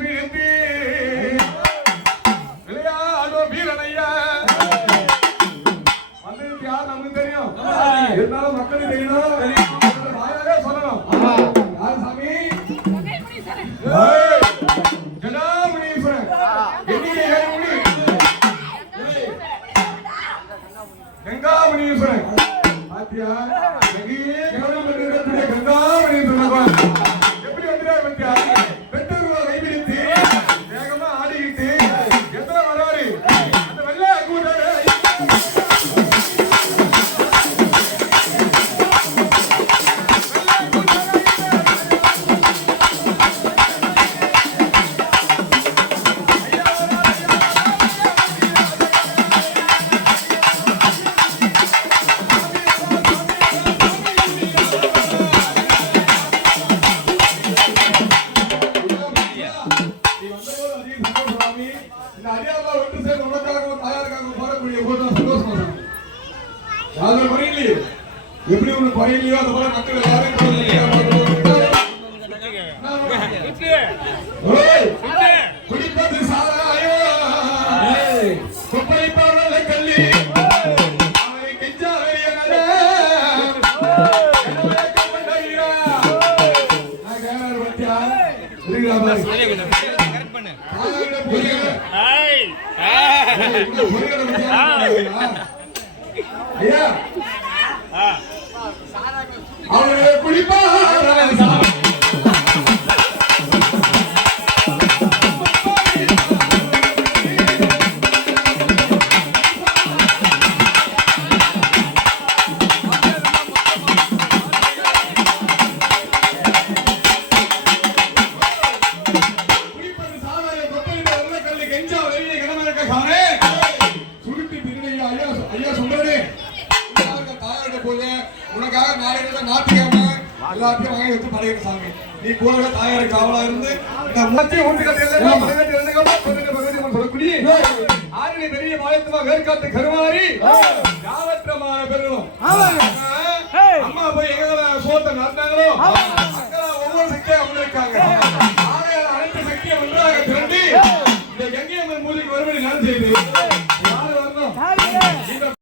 வீழ்த்தி விளையாடோ வீரனையா. வந்தது யார் நமக்கு தெரியும்? இருந்தாலும் மக்களுக்கு தெரியணும் வாயாலே சொல்லணும். யார் சாமி? ஜனாமுனீஸ்வரன். கங்காமுனீஸ்வரன். பாத்தியா? அடியார்லாம் ஒன்று சேர்ந்து உனக்காகவும் தாயாருக்காகவும் போடக்கூடிய போது சந்தோஷமா சாமி. யாரும் குறையில்லையே. எப்படி ஒண்ணு குறையிலையோ அது போல மக்கள் எல்லாரும் குடிப்பது சாராயம். கொப்பளிப்பவர்கள் கள்ளி. அவனை கெஞ்சாதே என்னவே கப்பண்ட வீரா. நான் ஐயா உனக்காக தாயார்கிட்ட போது உனக்காக நாளைக்கு ஞாயிற்றுக்கிழமை எல்லாத்தையும் வாங்கி வச்சு படைக்கிற சாமி. நீ கூடவே தாயாருக்கு காவலா இருந்து இந்த சொல்லக்கூடிய ஆரணி பெரிய மாயத்துமா வேர்க்காட்டு கருமாறி யாவற்றமான பெருளும் அம்மா போய் எங்களை சோத்தை நடந்தாங்களோ? ஒவ்வொரு சக்தியா வந்திருக்காங்க அனைத்து சக்தியும் ஒன்றாக திரண்டு இந்த கங்கையம்மன் பூஜைக்கு வரும்படி நான் செய்து